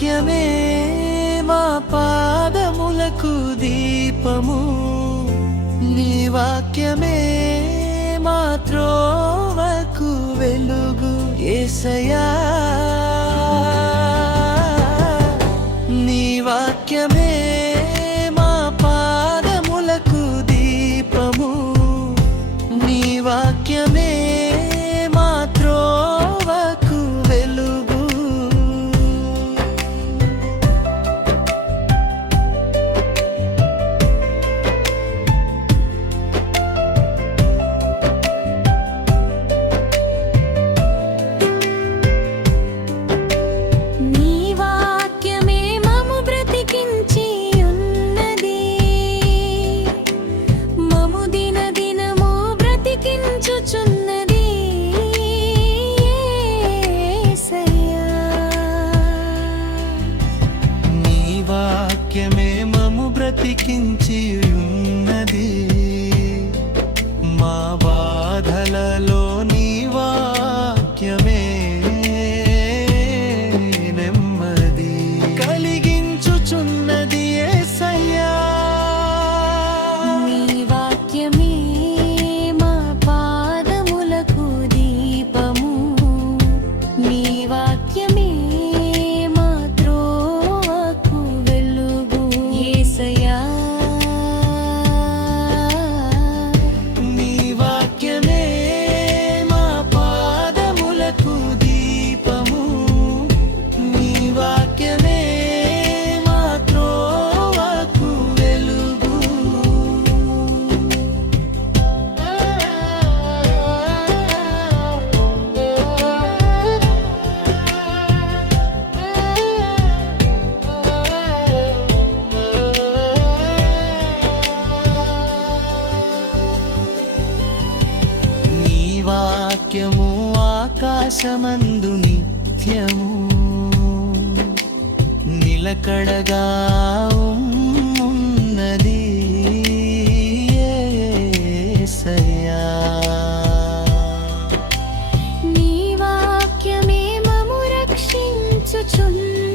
వాక్యమే మా పాదములకు దీపము. నీ వాక్యమే మా త్రోవకు వెలుగు. ఏసయా బ్రతికించి ఉన్నది మా బాధలలో వాక్యము ఆకాశమందు నిత్యము. నిలకడగా ఉన్నది నీ వాక్యమే మము రక్షించుచున్న